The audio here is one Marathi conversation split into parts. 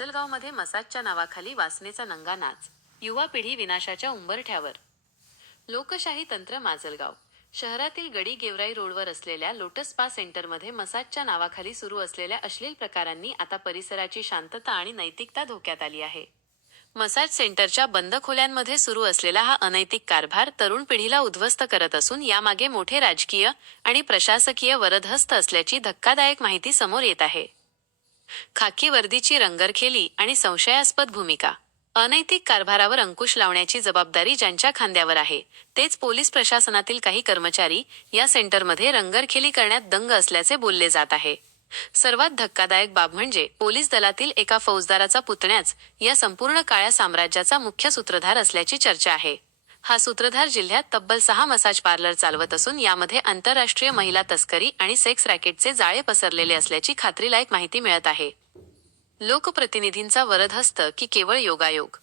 माजलगावमध्ये मसाजच्या नावाखाली वासनेचा नंगा नाच. युवा पिढी विनाशाच्या उंबरठ्यावर. लोकशाही तंत्र. माजलगाव शहरातील गडी गेवराई रोडवर असलेल्या लोटस स्पा सेंटरमध्ये मसाजच्या नावाखाली सुरू असलेल्या अश्लील प्रकारांनी आता परिसराची शांतता आणि नैतिकता धोक्यात आली आहे. मसाज सेंटरच्या बंद खोल्यांमध्ये सुरू असलेला हा अनैतिक कारभार तरुण पिढीला उद्ध्वस्त करत असून यामागे मोठे राजकीय आणि प्रशासकीय वरदहस्त असल्याची धक्कादायक माहिती समोर येत आहे. खाकी वर्दीची रंगरखेली आणि संशयास्पद भूमिका. अनैतिक कारभारावर अंकुश लावण्याची जबाबदारी ज्यांच्या खांद्यावर आहे तेच पोलीस प्रशासनातील काही कर्मचारी या सेंटरमध्ये रंगरखेली करण्यात दंग असल्याचे बोलले जात आहे. सर्वात धक्कादायक बाब म्हणजे पोलीस दलातील एका फौजदाराचा पुतण्याच या संपूर्ण काळ्या साम्राज्याचा मुख्य सूत्रधार असल्याची चर्चा आहे. हा सूत्रधार जिल्ह्यात तब्बल 6 मसाज पार्लर चालवत असून यामध्ये आंतरराष्ट्रीय महिला तस्करी आणि सेक्स रॅकेटचे जाळे पसरलेले असल्याची खात्रीलायक माहिती मिळत आहे. लोकप्रतिनिधींचा वरदहस्त की केवळ योगायोग?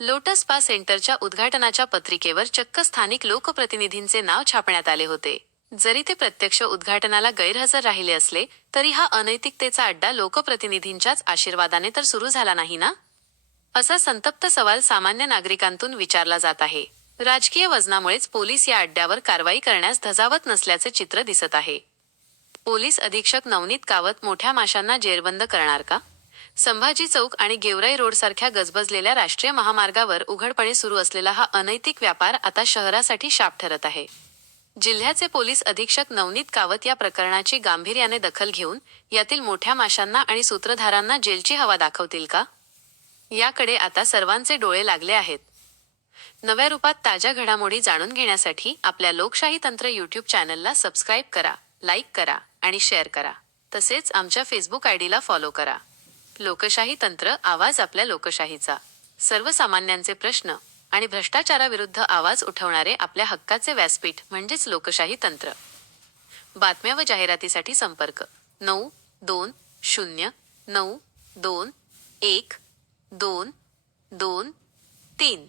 लोटस स्पा सेंटरच्या उद्घाटनाच्या पत्रिकेवर चक्क स्थानिक लोकप्रतिनिधींचे नाव छापण्यात आले होते. जरी ते प्रत्यक्ष उद्घाटनाला गैरहजर राहिले असले तरी हा अनैतिकतेचा अड्डा लोकप्रतिनिधींच्याच आशीर्वादाने तर सुरू झाला नाही ना, असा संतप्त सवाल सामान्य नागरिकांतून विचारला जात आहे. राजकीय वजनामुळेच पोलीस या अड्ड्यावर कारवाई करण्यास धजावत नसल्याचे चित्र दिसत आहे. पोलीस अधीक्षक नवनीत कावत मोठ्या माशांना जेरबंद करणार का? संभाजी चौक आणि गेवराई रोडसारख्या गजबजलेल्या राष्ट्रीय महामार्गावर उघडपणे सुरू असलेला हा अनैतिक व्यापार आता शहरासाठी शाप ठरत आहे. जिल्ह्याचे पोलीस अधीक्षक नवनीत कावत या प्रकरणाची गांभीर्याने दखल घेऊन यातील मोठ्या माशांना आणि सूत्रधारांना जेलची हवा दाखवतील का? याकडे आता सर्वांचे डोळे लागले आहेत. नव्या रूपात ताज्या घडामोडी जाणून घेण्यासाठी आपल्या लोकशाही तंत्र यूट्यूब चॅनलला सबस्क्राईब करा, लाईक करा आणि शेअर करा. तसेच आमच्या फेसबुक आयडीला फॉलो करा. लोकशाही तंत्र, आवाज आपल्या लोकशाहीचा. सर्वसामान्यांचे प्रश्न आणि भ्रष्टाचाराविरुद्ध आवाज उठवणारे आपल्या हक्काचे व्यासपीठ म्हणजेच लोकशाही तंत्र. बातम्या व जाहिरातीसाठी संपर्क 9209212223.